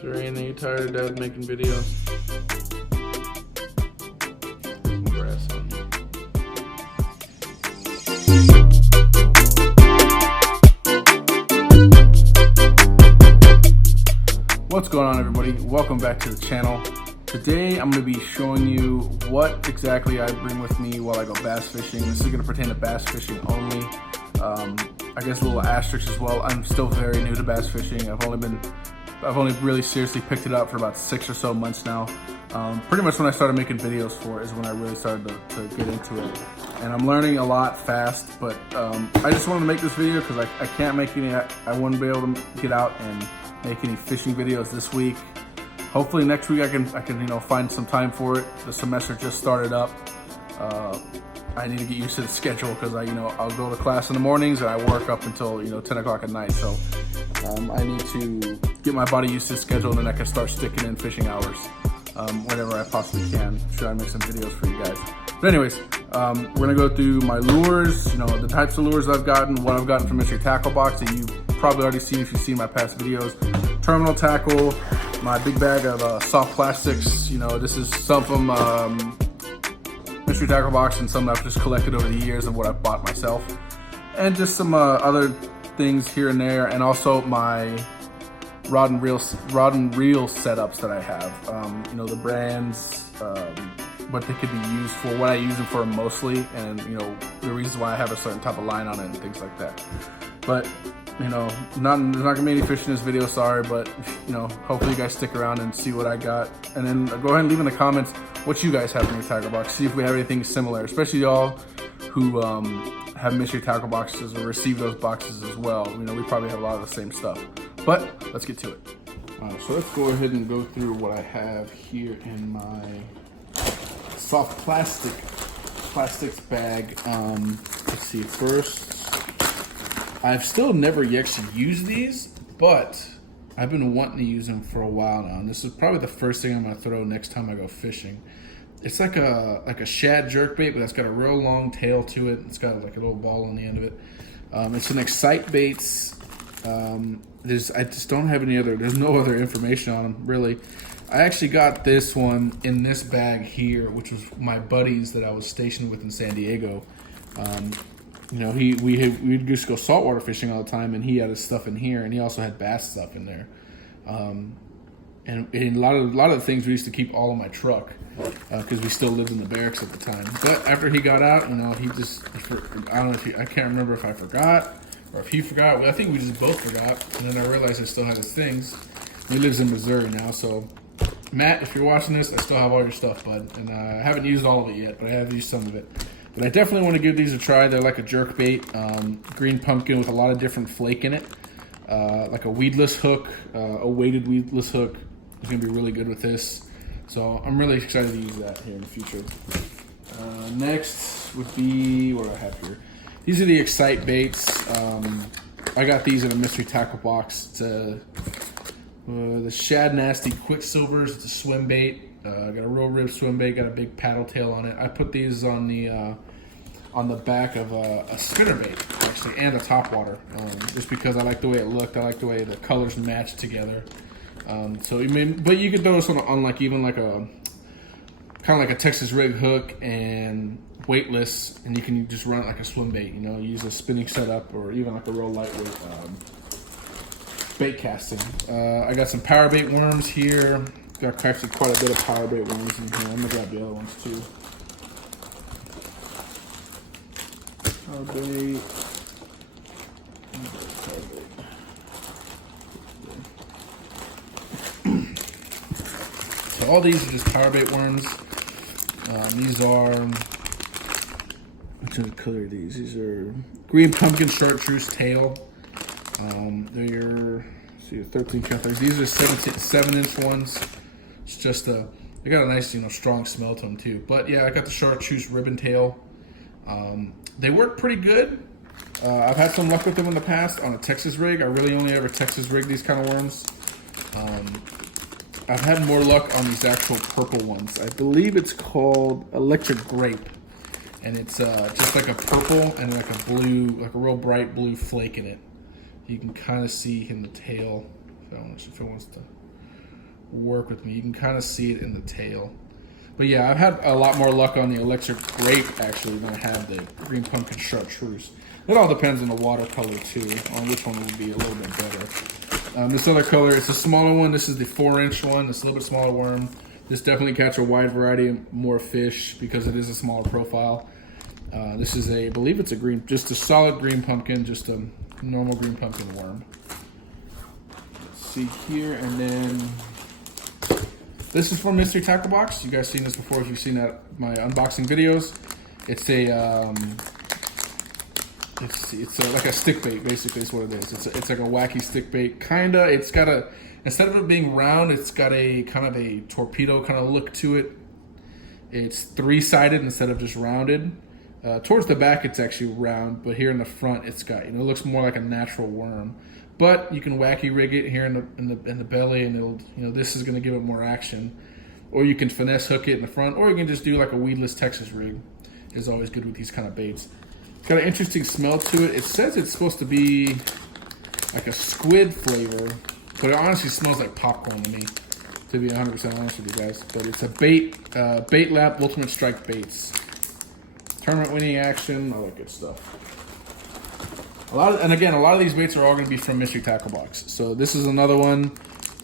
Serena, you tired of Dad making videos? Some grass on you. What's going on, everybody? Welcome back to the channel. Today I'm going to be showing you what exactly I bring with me while I go bass fishing. This is going to pertain to bass fishing only. I guess a little asterisk as well. I'm still very new to bass fishing. I've only really seriously picked it up for about 6 or so months now. Pretty much when I started making videos for it is when I really started to get into it. And I'm learning a lot fast, but I just wanted to make this video because I can't make any, I wouldn't be able to get out and make any fishing videos this week. Hopefully next week I can find some time for it. The semester just started up. I need to get used to the schedule because I'll go to class in the mornings and I work up until 10 o'clock at night. So I need to get my body used to the schedule, and then I can start sticking in fishing hours whenever I possibly can. Try to make some videos for you guys. But anyways, we're gonna go through my lures, the types of lures I've gotten, what I've gotten from Mystery Tackle Box that you probably already seen if you've seen my past videos. Terminal tackle, my big bag of soft plastics. This is some from Mystery Tackle Box and some I've just collected over the years of what I've bought myself, and just some other things here and there, and also my rod and reel setups that I have. The brands, what they could be used for, what I use them for mostly, and the reasons why I have a certain type of line on it and things like that. But there's not gonna be any fish in this video, sorry, but hopefully you guys stick around and see what I got, and then go ahead and leave in the comments what you guys have in your tackle box. See if we have anything similar, especially y'all who have Mystery Tackle Boxes or receive those boxes as well. We probably have a lot of the same stuff, but let's get to it. So let's go ahead and go through what I have here in my soft plastics bag. Let's see, first, I've still never actually used these, but I've been wanting to use them for a while now, and this is probably the first thing I'm gonna throw next time I go fishing. It's like a shad jerkbait, but it's got a real long tail to it. It's got like a little ball on the end of it. It's an Excite Baits. I just don't have any other, there's no other information on them, really. I actually got this one in this bag here, which was my buddies that I was stationed with in San Diego. We'd just go saltwater fishing all the time, and he had his stuff in here, and he also had bass stuff in there. And a lot of the things we used to keep all in my truck because we still lived in the barracks at the time. But after he got out, I don't know I can't remember if I forgot or if he forgot. Well, I think we just both forgot, and then I realized I still had his things. He lives in Missouri now, so Matt, if you're watching this, I still have all your stuff, bud, and I haven't used all of it yet, but I have used some of it. But I definitely want to give these a try. They're like a jerk bait, green pumpkin with a lot of different flake in it, like a weedless hook, a weighted weedless hook. It's gonna be really good with this, so I'm really excited to use that here in the future. Next would be what I have here. These are the Excite Baits. I got these in a Mystery Tackle Box. It's the Shad Nasty Quicksilvers. It's a swim bait. Got a real rib swim bait. Got a big paddle tail on it. I put these on the back of a spinner bait, actually, and a topwater, just because I like the way it looked. I like the way the colors matched together. But you could throw this on like even like a kind of like a Texas rig hook and weightless, and you can just run it like a swim bait. Use a spinning setup or even like a real lightweight bait casting. I got some power bait worms here. Got actually quite a bit of power bait worms in here. I'm gonna grab the other ones too. Power bait. So all these are just power bait worms. These are, which color are these? These are green pumpkin chartreuse tail. They're 13 count. These are 7-inch ones. It's just they got a nice strong smell to them too. But yeah, I got the chartreuse ribbon tail. They work pretty good. I've had some luck with them in the past on a Texas rig. I really only ever Texas rig these kind of worms. I've had more luck on these actual purple ones. I believe it's called Electric Grape, and it's just like a purple and like a blue, like a real bright blue flake in it. You can kind of see in the tail if it wants to work with me. You can kind of see it in the tail. But yeah, I've had a lot more luck on the electric grape actually than I have the green pumpkin chartreuse. It all depends on the watercolor too, on which one would be a little bit better. This other color, it's a smaller one. This is the 4-inch one. It's a little bit smaller worm. This definitely catch a wide variety of more fish because it is a smaller profile. This is I believe it's a green, just a solid green pumpkin, just a normal green pumpkin worm. Let's see here, and then this is from Mystery Tackle Box. You guys seen this before if you've seen my unboxing videos. It's like a stick bait, basically is what it is. It's like a wacky stick bait, kinda. It's got instead of it being round, it's got a kind of a torpedo kind of look to it. It's 3-sided instead of just rounded. Towards the back, it's actually round, but here in the front, it's got, it looks more like a natural worm. But you can wacky rig it here in the belly, and it'll, this is going to give it more action. Or you can finesse hook it in the front, or you can just do like a weedless Texas rig. It's always good with these kind of baits. It's got an interesting smell to it. It says it's supposed to be like a squid flavor, but it honestly smells like popcorn to me, to be 100% honest with you guys. But it's a Bait Lab Ultimate Strike Baits. Tournament winning action, all that good stuff. A lot of these baits are all going to be from Mystery Tackle Box. So this is another one.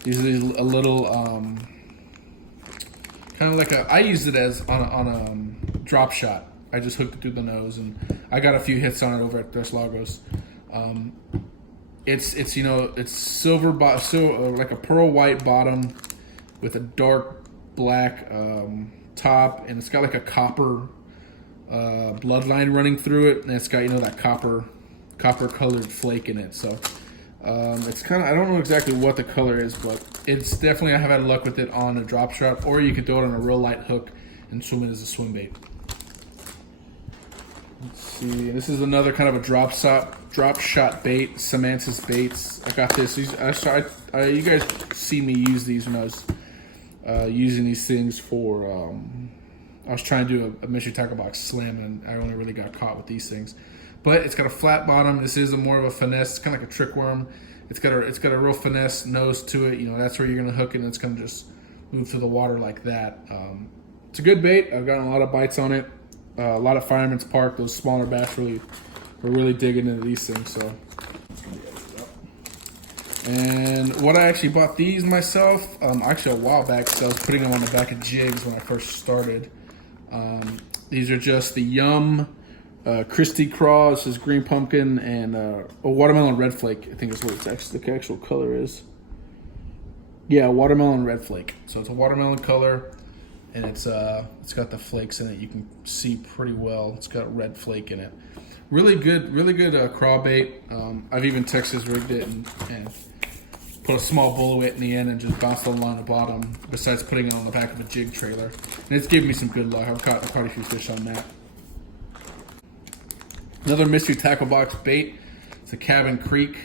These are a little, kind of like I used it as on a drop shot. I just hooked it through the nose, and I got a few hits on it over at Dos Lagos. It's silver, like a pearl white bottom with a dark black top, and it's got like a copper bloodline running through it, and it's got that copper colored flake in it. So it's kind of, I don't know exactly what the color is, but it's definitely, I have had luck with it on a drop shot, or you could throw it on a real light hook and swim it as a swim bait. Let's see, this is another kind of a drop shot bait, Samantha's Baits. I got this. You guys see me use these when I was using these things for, I was trying to do a Mystery Tackle Box slam, and I only really got caught with these things. But it's got a flat bottom. This is more of a finesse. It's kind of like a trick worm. It's got a real finesse nose to it. That's where you're gonna hook it, and it's gonna just move through the water like that. It's a good bait. I've gotten a lot of bites on it. A lot of Fireman's Park. Those smaller bass were really digging into these things. So, and what I actually bought these myself, actually a while back, because I was putting them on the back of jigs when I first started. These are just the Yum Christie Craw. This is green pumpkin and a watermelon red flake. I think is what the actual color is. Yeah, watermelon red flake. So it's a watermelon color, and it's got the flakes in it. You can see pretty well. It's got red flake in it. Really good craw bait. I've even Texas rigged it and put a small bullwhip in the end and just bounced along the bottom, besides putting it on the back of a jig trailer. And it's given me some good luck. I've caught quite a few fish on that. Another Mystery Tackle Box bait. It's a Cabin Creek.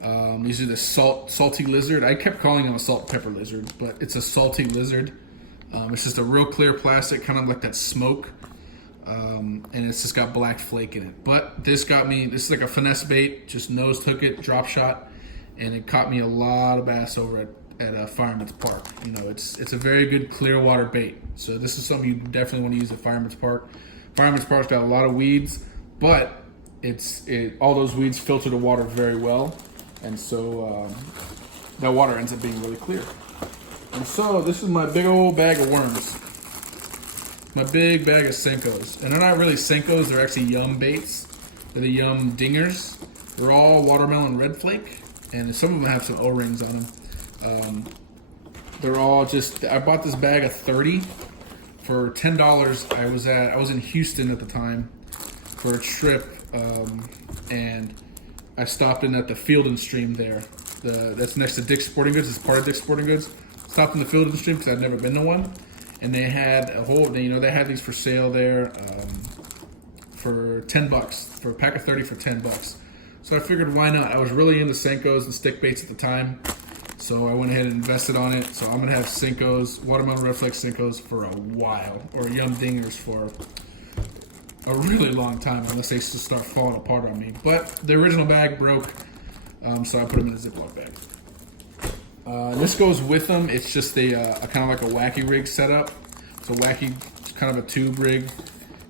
These are the salty lizard. I kept calling them a salt and pepper lizard, but it's a salty lizard. It's just a real clear plastic, kind of like that smoke. And it's just got black flake in it. But this is like a finesse bait, just nose hook it, drop shot, and it caught me a lot of bass over at Fireman's Park. It's a very good clear water bait. So this is something you definitely want to use at Fireman's Park. Fireman's Park's got a lot of weeds, but all those weeds filter the water very well, and so that water ends up being really clear. And so this is my big old bag of worms. My big bag of Senkos. And they're not really Senkos, they're actually Yum baits. They're the Yum dingers. They're all watermelon red flake, and some of them have some O-rings on them. They're all just, I bought this bag of 30 for $10. I was in Houston at the time for a trip, and I stopped in at the Field and Stream there. That's next to Dick's Sporting Goods. It's part of Dick's Sporting Goods. Stopped in the Field and Stream because I'd never been to one, and they had they had these for sale there for $10 for a pack of 30 for $10. So I figured, why not? I was really into Senkos and stick baits at the time, so I went ahead and invested on it. So I'm gonna have Senkos, watermelon red flake Senkos for a while, or Yum dingers for a really long time, unless they just start falling apart on me. But the original bag broke, so I put them in a Ziploc bag. This goes with them. It's just a kind of like a wacky rig setup. It's a wacky, kind of a tube rig.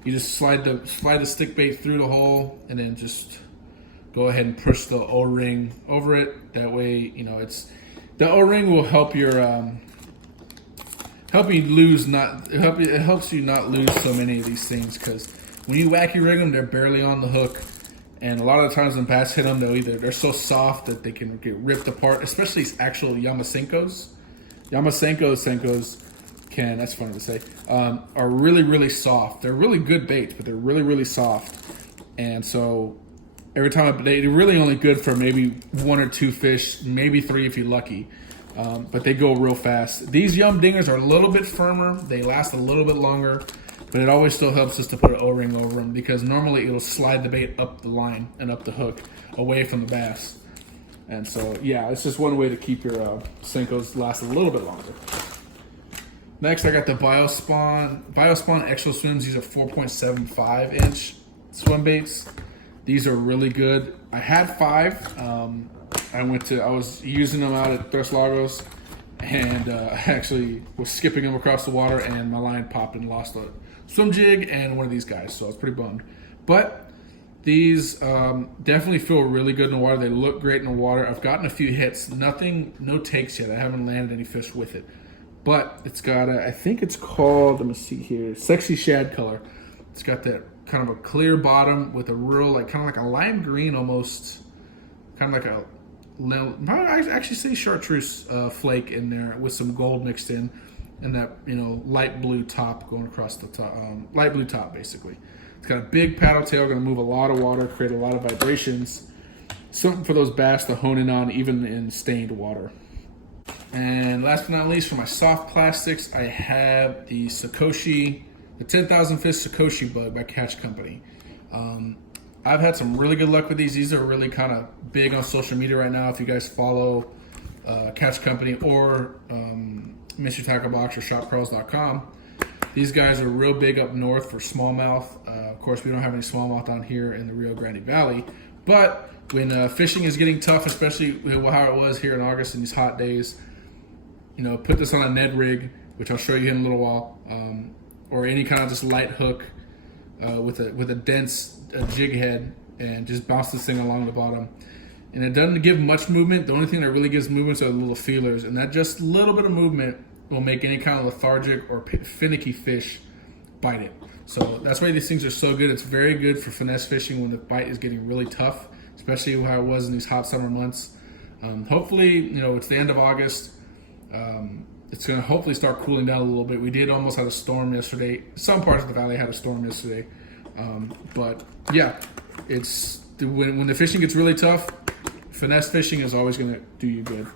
You just slide the stick bait through the hole, and then just go ahead and push the O-ring over it. That way, you know, the O-ring will help your it helps you not lose so many of these things, because when you wacky rig them, they're barely on the hook. And a lot of the times when bass hit them, they're so soft that they can get ripped apart, especially these actual Yamasenkos. Senkos can, that's funny to say, are really, really soft. They're really good baits, but they're really, really soft. And so every time, they're really only good for maybe 1 or 2 fish, maybe 3 if you're lucky. But they go real fast. These Yum Dingers are a little bit firmer. They last a little bit longer. But it always still helps us to put an O-ring over them, because normally it'll slide the bait up the line and up the hook away from the bass. And so, yeah, it's just one way to keep your Senkos last a little bit longer. Next, I got the Biospawn Extra Swims. These are 4.75 inch swim baits. These are really good. I had 5. I was using them out at Tres Lagos, and I actually was skipping them across the water, and my line popped and lost a swim jig and one of these guys, so I was pretty bummed. But these definitely feel really good in the water. They look great in the water. I've gotten a few hits, no takes yet. I haven't landed any fish with it, but it's got I think it's called, let me see here, Sexy Shad color. It's got that kind of a clear bottom with a real, kind of like a lime green almost, kind of like a, I actually say chartreuse flake in there with some gold mixed in. And that, you know, light blue top going across the top, light blue top basically. It's got a big paddle tail, going to move a lot of water, create a lot of vibrations. Something for those bass to hone in on, even in stained water. And last but not least, for my soft plastics, I have the Sakoshi, the 10,000 Fish Sakoshi Bug by Catch Company. I've had some really good luck with these. These are really kind of big on social media right now. If you guys follow Catch Company or Mystery Tackle Box or shopcrawls.com. These guys are real big up north for smallmouth. Of course, we don't have any smallmouth down here in the Rio Grande Valley. But when fishing is getting tough, especially how it was here in August in these hot days, you know, put this on a Ned rig, which I'll show you in a little while, or any kind of just light hook with a dense jig head, and just bounce this thing along the bottom. And it doesn't give much movement. The only thing that really gives movement are the little feelers, and that just little bit of movement will make any kind of lethargic or finicky fish bite it. So that's why these things are so good. It's very good for finesse fishing when the bite is getting really tough, especially how it was in these hot summer months. Hopefully, you know, it's the end of August. It's going to hopefully start cooling down a little bit. We did almost have a storm yesterday. Some parts of the valley had a storm yesterday. But yeah, it's when the fishing gets really tough, finesse fishing is always going to do you good.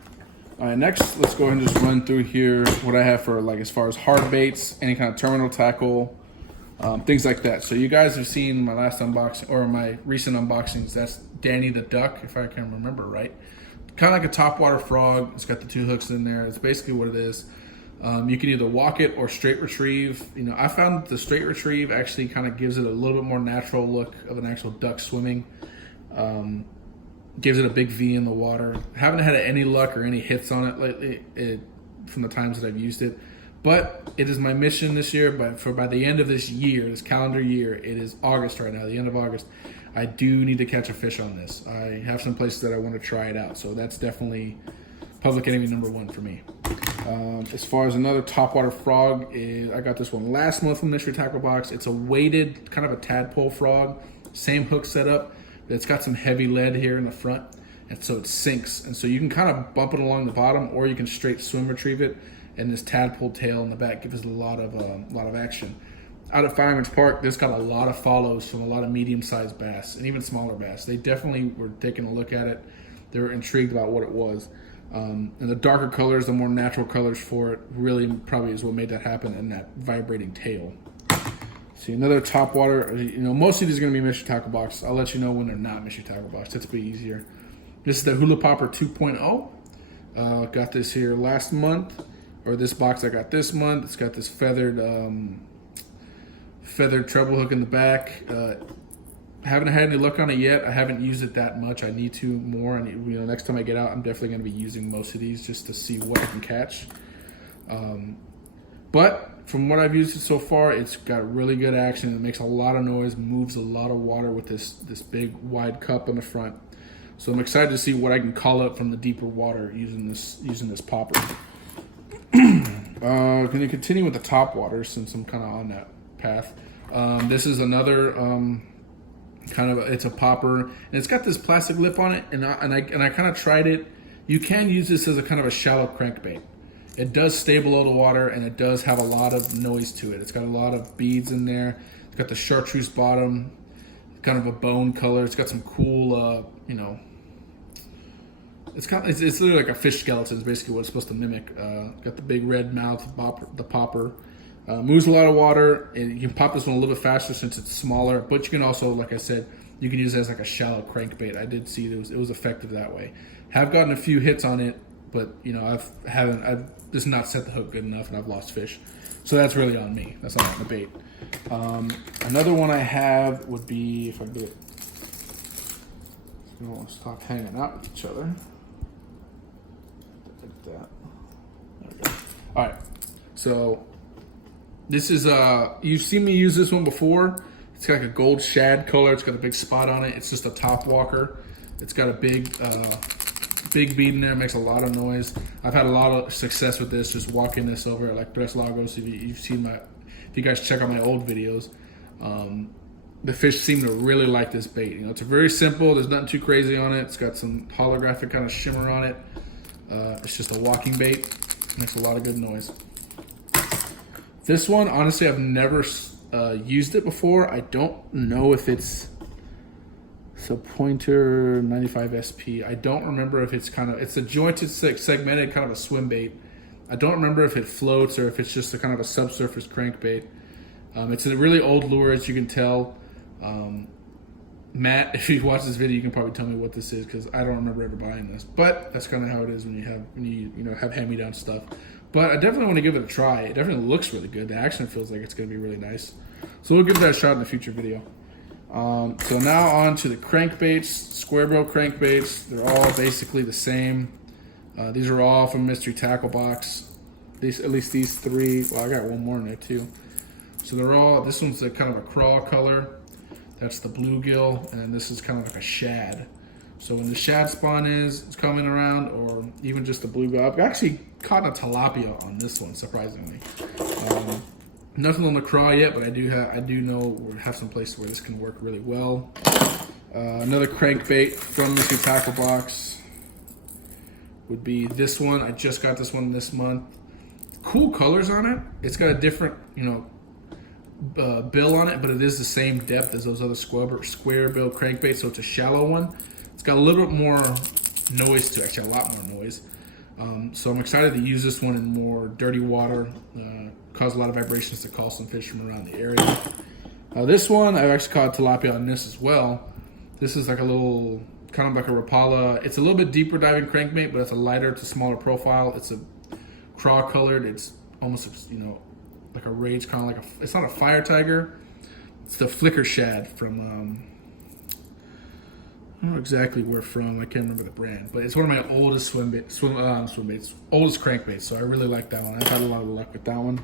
All right, next, let's go ahead and just run through here what I have for, like, as far as hard baits, any kind of terminal tackle, things like that. So you guys have seen my last unboxing, or my recent unboxings. That's Danny the Duck, if I can remember right. Kind of like a topwater frog. It's got the 2 hooks in there. It's basically what it is. You can either walk it or straight retrieve. You know, I found the straight retrieve actually kind of gives it a little bit more natural look of an actual duck swimming. Gives it a big V in the water. Haven't had any luck or any hits on it lately from the times that I've used it. But it is my mission this year, by the end of this year, this calendar year, it is August right now, the end of August, I do need to catch a fish on this. I have some places that I want to try it out. So that's definitely public enemy number 1 for me. As far as another topwater frog, I got this one last month from Mystery Tackle Box. It's a weighted, kind of a tadpole frog, same hook setup. It's got some heavy lead here in the front, and so it sinks. And so you can kind of bump it along the bottom, or you can straight swim retrieve it. And this tadpole tail in the back gives it a lot of action. Out at Fireman's Park, this got a lot of follows from a lot of medium-sized bass and even smaller bass. They definitely were taking a look at it. They were intrigued about what it was. And the darker colors, the more natural colors for it, really probably is what made that happen, and that vibrating tail. See, another topwater, you know, most of these are going to be Mystery Tackle Box. I'll let you know when they're not Mystery Tackle Box. That's a bit easier. This is the Hula Popper 2.0. Got this here last month, or this box I got this month. It's got this feathered treble hook in the back. Haven't had any luck on it yet. I haven't used it that much. I need to more, and next time I get out, I'm definitely going to be using most of these just to see what I can catch. But from what I've used it so far, it's got really good action. It makes a lot of noise, moves a lot of water with this big wide cup on the front. So I'm excited to see what I can call up from the deeper water using this popper. Going to continue with the top water since I'm kind of on that path. This is another it's a popper, and it's got this plastic lip on it. And I kind of tried it. You can use this as a kind of a shallow crankbait. It does stay below the water, and it does have a lot of noise to it. It's got a lot of beads in there. It's got the chartreuse bottom, kind of a bone color. It's got some cool, it's literally like a fish skeleton is basically what it's supposed to mimic. Got the big red mouth, the popper. Moves a lot of water. You can pop this one a little bit faster since it's smaller, but you can also, like I said, you can use it as like a shallow crankbait. I did see it was effective that way. Have gotten a few hits on it, but I've just not set the hook good enough, and I've lost fish. So that's really on me. That's not on the bait. Another one I have would be, if I get it, we don't want to stop hanging out with each other. Like that. There we go. All right. So this is you've seen me use this one before. It's got like a gold shad color. It's got a big spot on it. It's just a top walker. It's got a big bead in there. It makes a lot of noise. I've had a lot of success with this, just walking this over at like Tres Lagos. If you guys check out my old videos, the fish seem to really like this bait. It's very simple. There's nothing too crazy on it. It's got some holographic kind of shimmer on it. It's just a walking bait. It makes a lot of good noise. This one, honestly, I've never used it before. I don't know if it's a Pointer 95 SP. I don't remember if it's a jointed, segmented kind of a swim bait. I don't remember if it floats or if it's just a kind of a subsurface crankbait. It's a really old lure, as you can tell. Matt, if you watch this video, you can probably tell me what this is, because I don't remember ever buying this. But that's kind of how it is when you have hand-me-down stuff. But I definitely want to give it a try. It definitely looks really good. The action feels like it's going to be really nice. So we'll give that a shot in a future video. So now on to the crankbaits, square bill crankbaits. They're all basically the same. These are all from Mystery Tackle Box. At least these three. Well, I got one more in there too. So they're all, this one's a kind of a craw color. That's the bluegill, and then this is kind of like a shad. So when the shad spawn is coming around, or even just the bluegill, I've actually caught a tilapia on this one, surprisingly. Nothing on the craw yet, but I do know we have some places where this can work really well. Another crankbait from Mystery Tackle Box would be this one. I just got this one this month. Cool colors on it. It's got a different, bill on it, but it is the same depth as those other square bill crankbaits, so it's a shallow one. It's got a little bit more noise to it, actually a lot more noise. So I'm excited to use this one in more dirty water, cause a lot of vibrations to call some fish from around the area. This one, I've actually caught tilapia on this as well. This is like a little, kind of like a Rapala. It's a little bit deeper diving crankbait, but it's a lighter to smaller profile. It's a craw colored. It's almost, like a rage, kind of like it's not a fire tiger. It's the flicker shad from, I don't know exactly where from. I can't remember the brand, but it's one of my oldest oldest crankbaits. So I really like that one. I've had a lot of luck with that one.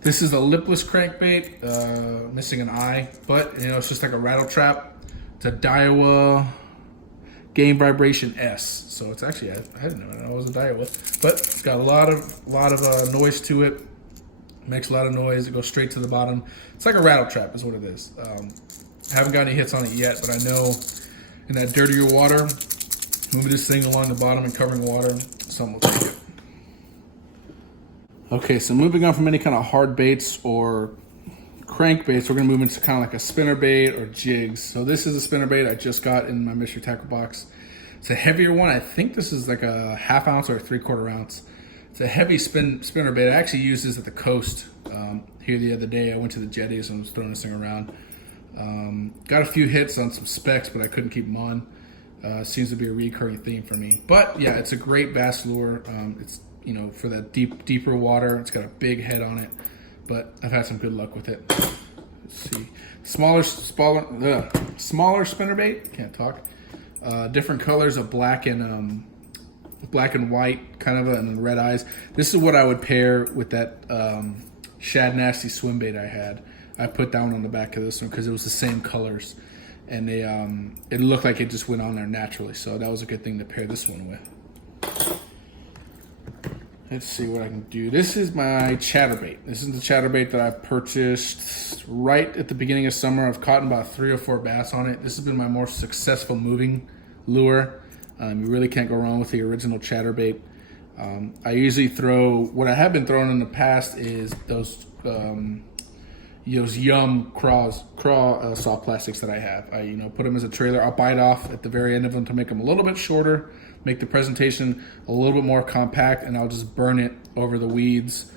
This is a lipless crankbait, missing an eye, but it's just like a rattle trap. It's a Daiwa Game Vibration S. So it's actually, I didn't know it was a Daiwa, but it's got a lot of noise to it. Makes a lot of noise. It goes straight to the bottom. It's like a rattle trap is what it is. I haven't got any hits on it yet, but I know in that dirtier water, moving this thing along the bottom and covering water, someone will take it. Okay, so moving on from any kind of hard baits or crankbaits, we're going to move into kind of like a spinner bait or jigs. So this is a spinner bait I just got in my Mystery Tackle Box. It's a heavier one. I think this is like a 1/2 ounce or a 3/4 ounce. It's a heavy spinner bait. I actually used this at the coast here the other day. I went to the jetties and was throwing this thing around. Got a few hits on some specks, but I couldn't keep them on. Seems to be a recurring theme for me. But yeah, it's a great bass lure. It's for that deeper water. It's got a big head on it, but I've had some good luck with it. Let's see, smaller spinnerbait. Can't talk. Different colors of black and white, kind of, and red eyes. This is what I would pair with that Shad Nasty swim bait I had. I put that one on the back of this one because it was the same colors, and they it looked like it just went on there naturally. So that was a good thing to pair this one with. Let's see what I can do. This is my chatterbait. This is the chatterbait that I purchased right at the beginning of summer. I've caught about 3 or 4 bass on it. This has been my more successful moving lure. You really can't go wrong with the original chatterbait. I usually throw, what I have been throwing in the past is those Yum craw soft plastics that I have. I put them as a trailer. I'll bite off at the very end of them to make them a little bit shorter, make the presentation a little bit more compact, and I'll just burn it over the weeds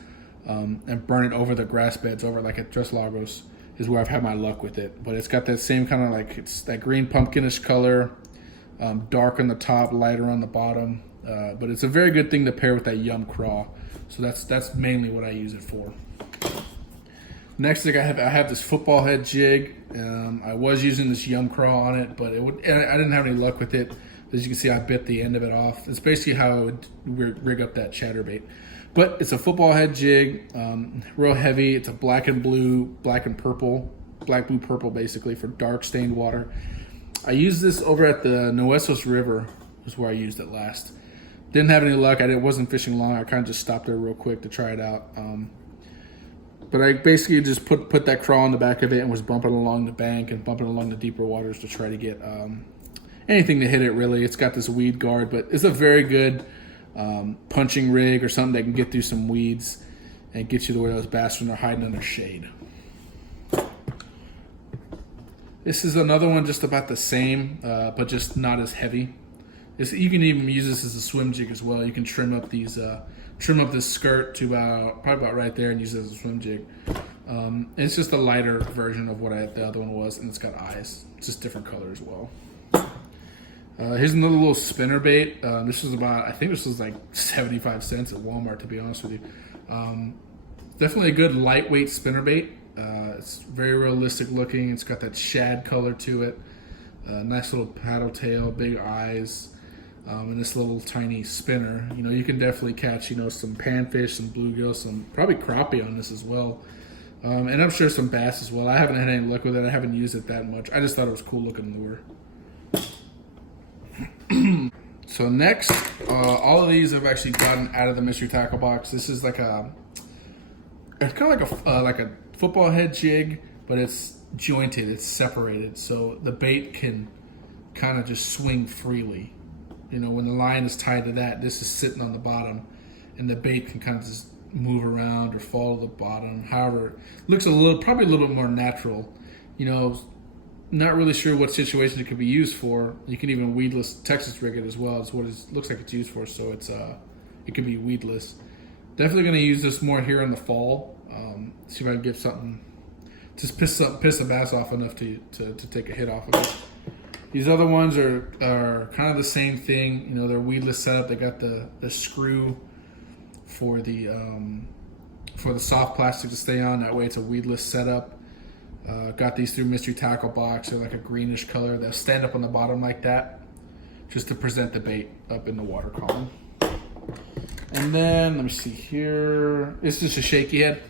and burn it over the grass beds, over like at Tres Lagos is where I've had my luck with it. But it's got that same kind of, like, it's that green pumpkinish color, dark on the top, lighter on the bottom. But it's a very good thing to pair with that Yum craw. So that's mainly what I use it for. Next thing I have this football head jig. I was using this Yum craw on it, but I didn't have any luck with it. As you can see, I bit the end of it off. It's basically how I would rig up that chatterbait. But it's a football head jig, real heavy. It's a black and blue, black and purple, black, blue, purple basically for dark stained water. I used this over at the Nueces River, is where I used it last. Didn't have any luck. I wasn't fishing long. I kind of just stopped there real quick to try it out. But I basically just put that craw on the back of it and was bumping along the bank and bumping along the deeper waters to try to get anything to hit it, really. It's got this weed guard, but it's a very good punching rig or something that can get through some weeds and get you to where those bass when they're hiding under shade. This is another one just about the same, but just not as heavy. You can even use this as a swim jig as well. You can trim up these, trim up this skirt to probably about right there and use it as a swim jig. It's just a lighter version of what the other one was, and it's got eyes. It's just different color as well. Here's another little spinner bait. This was I think this was like 75 cents at Walmart, to be honest with you. Definitely a good lightweight spinner bait. It's very realistic looking. It's got that shad color to it. Nice little paddle tail, big eyes, and this little tiny spinner. You can definitely catch, some panfish, some bluegill, some probably crappie on this as well. And I'm sure some bass as well. I haven't had any luck with it. I haven't used it that much. I just thought it was cool looking lure. So next, all of these I've actually gotten out of the mystery tackle box. This is it's kind of like a football head jig, but it's jointed, it's separated, so the bait can kind of just swing freely. When the line is tied to that, this is sitting on the bottom, and the bait can kind of just move around or fall to the bottom. However, it looks probably a little bit more natural. Not really sure what situation it could be used for. You can even weedless Texas rig it as well. It's what it looks like it's used for, so it could be weedless. Definitely going to use this more here in the fall. See if I can get something, just piss the bass off enough to take a hit off of it. These other ones are kind of the same thing. They're weedless setup. They got the screw for the soft plastic to stay on. That way it's a weedless setup. Got these through mystery tackle box. They're like a greenish color. They'll stand up on the bottom like that, just to present the bait up in the water column. And then let me see here. It's just a shaky head,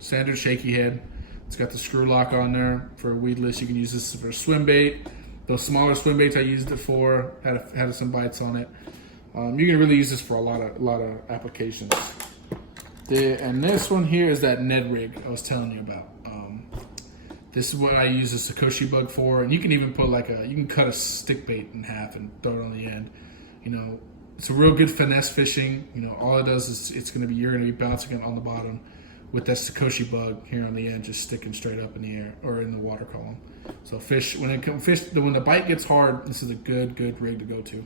standard shaky head. It's got the screw lock on there for a weedless. You can use this for a swim bait. Those smaller swim baits I used it for had some bites on it. You can really use this for a lot of applications. And this one here is that Ned rig I was telling you about. This is what I use a Sakoshi bug for, and you can even put you can cut a stick bait in half and throw it on the end. It's a real good finesse fishing. All it does is you're gonna be bouncing it on the bottom with that Sakoshi bug here on the end, just sticking straight up in the air or in the water column. So when the bite gets hard, this is a good rig to go to.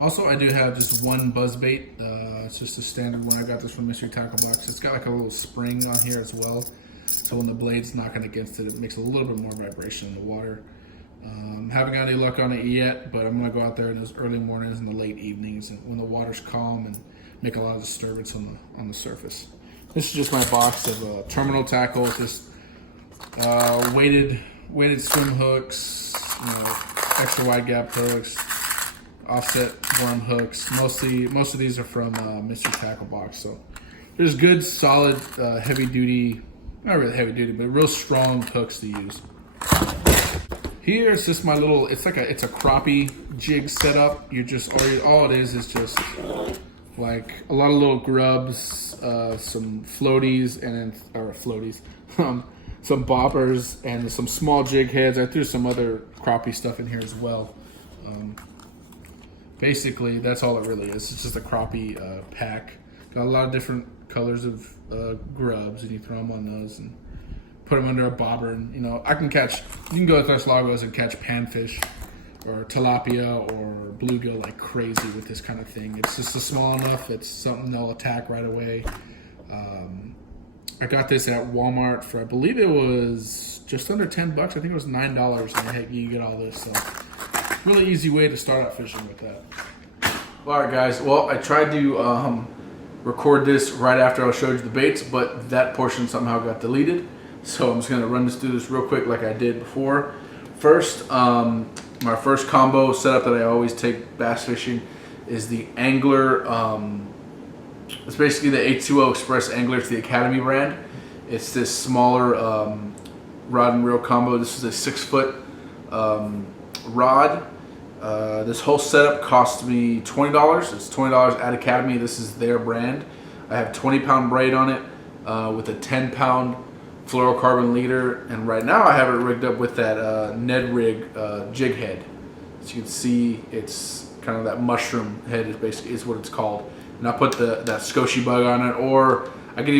Also, I do have just one buzz bait. It's just a standard one. I got this from Mystery Tackle Box. It's got like a little spring on here as well. So when the blade's knocking against it, it makes a little bit more vibration in the water. Haven't got any luck on it yet, but I'm going to go out there in those early mornings and the late evenings when the water's calm and make a lot of disturbance on the surface. This is just my box of terminal tackle, just weighted swim hooks, extra wide gap hooks, offset worm hooks. Most of these are from Mr. Tackle Box. So there's good, solid, heavy duty, not really heavy duty, but real strong hooks to use. Here it's just my little, it's a crappie jig setup. All it is just like a lot of little grubs, some floaties, some boppers, and some small jig heads. I threw some other crappie stuff in here as well. Basically, that's all it really is. It's just a crappie pack. Got a lot of different colors of grubs, and you throw them on those and put them under a bobber. And you can go to Tres Lagos and catch panfish or tilapia or bluegill like crazy with this kind of thing. It's just small enough. It's something they'll attack right away. I got this at Walmart for, I believe it was just under $10. I think it was $9, and heck, you get all this. So really easy way to start out fishing with that. All right, guys. Well, I tried to record this right after I showed you the baits, but that portion somehow got deleted. So I'm just gonna run through this real quick like I did before. First, my first combo setup that I always take bass fishing is the Angler. It's basically the H2O Express Angler. It's the Academy brand. It's this smaller rod and reel combo. This is a 6-foot rod. This whole setup cost me $20. It's $20 at Academy. This is their brand. I have 20-pound braid on it with a 10-pound fluorocarbon leader, and right now I have it rigged up with that Ned Rig jig head. As you can see, it's kind of that mushroom head is what it's called. And I put that Scotia bug on it, or I could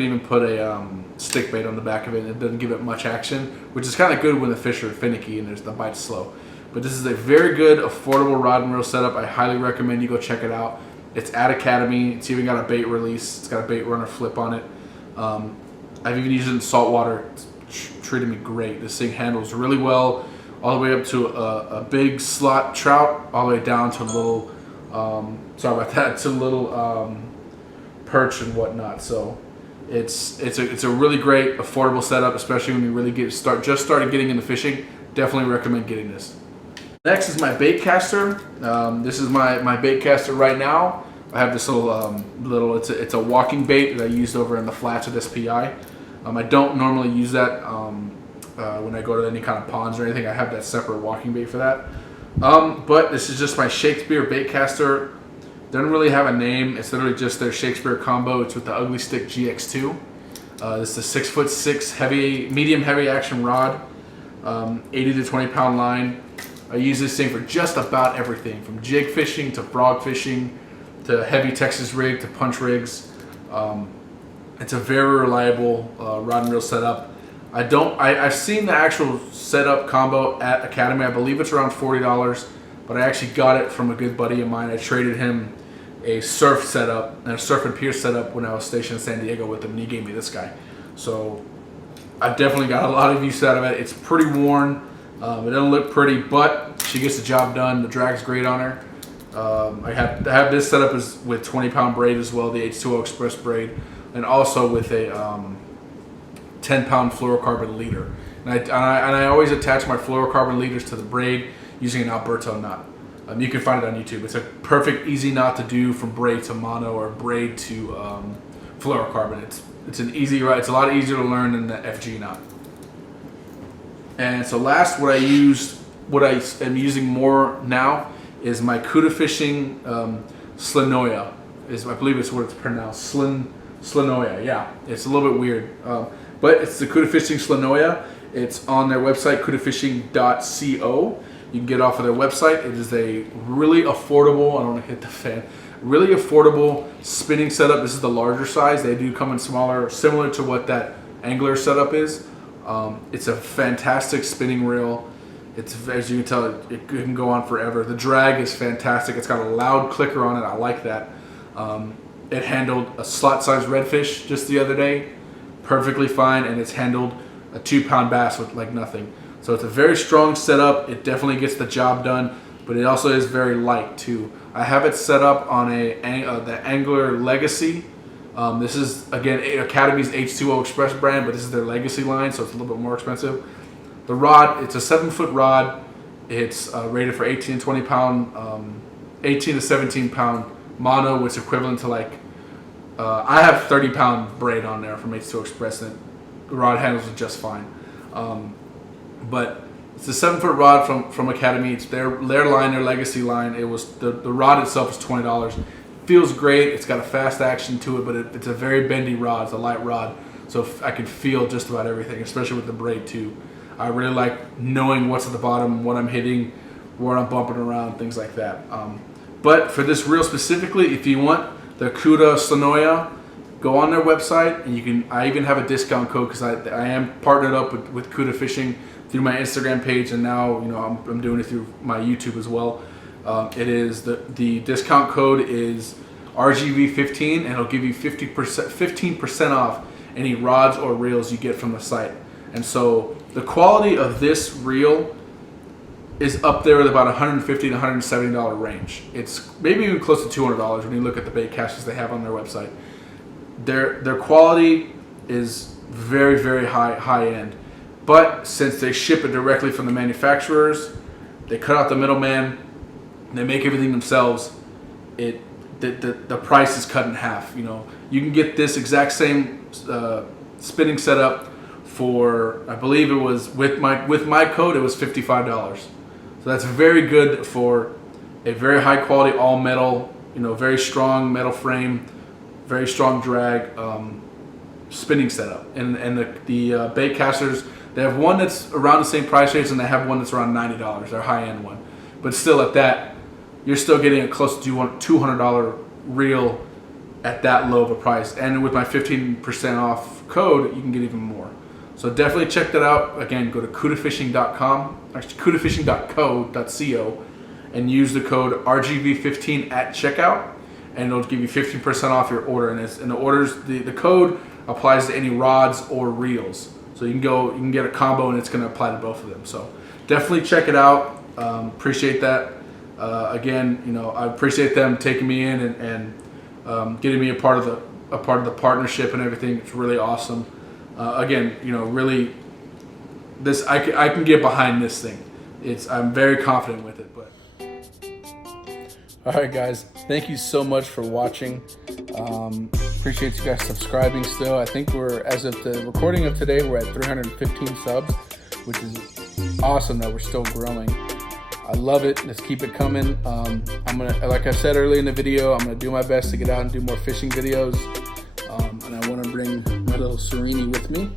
even put a stick bait on the back of it. And it doesn't give it much action, which is kind of good when the fish are finicky and the bite's slow. But this is a very good, affordable rod and reel setup. I highly recommend you go check it out. It's at Academy. It's even got a bait release. It's got a bait runner flip on it. I've even used it in saltwater. It's treated me great. This thing handles really well, all the way up to a big slot trout, all the way down to a little, to little perch and whatnot. So it's a really great, affordable setup, especially when you really just started getting into fishing. Definitely recommend getting this. Next is my bait caster. This is my bait caster right now. I have this little, it's a walking bait that I used over in the flats at SPI. I don't normally use that when I go to any kind of ponds or anything. I have that separate walking bait for that. But this is just my Shakespeare bait caster. Doesn't really have a name. It's literally just their Shakespeare combo. It's with the Ugly Stick GX2. This is a 6'6" medium heavy action rod, 80 to 20 pound line. I use this thing for just about everything, from jig fishing to frog fishing to heavy Texas rig to punch rigs. It's a very reliable rod and reel setup. I've seen the actual setup combo at Academy. I believe it's around $40, but I actually got it from a good buddy of mine. I traded him a surf setup and a surf and pier setup when I was stationed in San Diego with him, and he gave me this guy. So I've definitely got a lot of use out of it. It's pretty worn. It doesn't look pretty, but she gets the job done. The drag's great on her. I have this setup with 20-pound braid as well, the H2O Express braid, and also with a 10-pound fluorocarbon leader. And I always attach my fluorocarbon leaders to the braid using an Alberto knot. You can find it on YouTube. It's a perfect, easy knot to do from braid to mono or braid to fluorocarbon. It's an easy ride. It's a lot easier to learn than the FG knot. And so last, what I am using more now is my Cuda Fishing Slinoia. I believe it's what it's pronounced. Slinoia, yeah. It's a little bit weird. But it's the Cuda Fishing Slinoia. It's on their website, cudafishing.co. You can get it off of their website. It is a really affordable, I don't want to hit the fan, really affordable spinning setup. This is the larger size. They do come in smaller, similar to what that Angler setup is. It's a fantastic spinning reel. It's, as you can tell, it can go on forever. The drag is fantastic. It's got a loud clicker on it. I like that. It handled a slot-sized redfish just the other day perfectly fine, and it's handled a 2-pound bass with like nothing. So it's a very strong setup. It definitely gets the job done, but it also is very light too. I have it set up on the Angler Legacy This is, again, Academy's H2O Express brand, but this is their legacy line, so it's a little bit more expensive. The rod, it's a 7-foot rod. It's rated for 18 to 20 pound, 18 to 17 pound mono, which is equivalent to like, I have 30-pound braid on there from H2O Express, and the rod handles it just fine. But it's a 7-foot rod from Academy. It's their line, their legacy line. It was the rod itself is $20. Feels great. It's got a fast action to it, but it's a very bendy rod. It's a light rod, so I can feel just about everything, especially with the braid too. I really like knowing what's at the bottom, what I'm hitting, where I'm bumping around, things like that. But for this reel specifically, if you want the Cuda Sonoya, go on their website, and you can. I even have a discount code because I am partnered up with Cuda Fishing through my Instagram page, and now I'm doing it through my YouTube as well. It is the discount code is RGV15, and it'll give you 15% off any rods or reels you get from the site. And so the quality of this reel is up there with about $150 to $170 range. It's maybe even close to $200 when you look at the bait caches they have on their website. Their quality is very, very high end. But since they ship it directly from the manufacturers, they cut out the middleman, they make everything themselves, the price is cut in half. You can get this exact same spinning setup for, I believe it was with my code, it was $55. So that's very good for a very high quality all metal, very strong metal frame, very strong drag spinning setup. And the bait casters, they have one that's around the same price range, and they have one that's around $90, their high end one. But still, at that, you're still getting a close to $200 reel at that low of a price. And with my 15% off code, you can get even more. So definitely check that out. Again, go to cudafishing.com, actually cudafishing.co, and use the code RGV15 at checkout, and it'll give you 15% off your order. And the code applies to any rods or reels. So you can get a combo, and it's going to apply to both of them. So definitely check it out. Appreciate that. Again, I appreciate them taking me in and getting me a part of the partnership and everything. It's really awesome. Again, really, this I can get behind this thing. I'm very confident with it. But all right, guys, thank you so much for watching. Appreciate you guys subscribing still. I think as of the recording of today, we're at 315 subs, which is awesome that we're still growing. I love it. Let's keep it coming. I'm gonna, like I said earlier in the video, I'm gonna do my best to get out and do more fishing videos. And I want to bring my little Serini with me,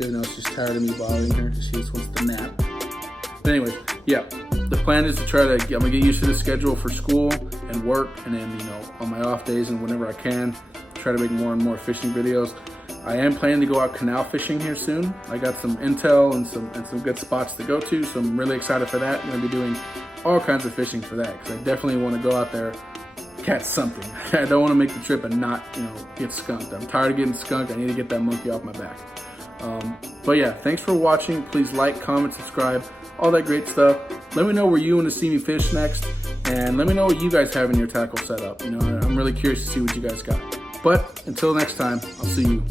even though she's tired of me bothering her because she just wants to nap. But anyways, yeah, the plan is to I'm gonna get used to the schedule for school and work, and then on my off days and whenever I can, try to make more and more fishing videos. I am planning to go out canal fishing here soon. I got some intel and some good spots to go to, so I'm really excited for that. I'm gonna be doing all kinds of fishing for that because I definitely want to go out there, catch something. I don't want to make the trip and not get skunked. I'm tired of getting skunked. I need to get that monkey off my back. But yeah, thanks for watching. Please like, comment, subscribe, all that great stuff. Let me know where you want to see me fish next, and let me know what you guys have in your tackle setup. I'm really curious to see what you guys got. But until next time, I'll see you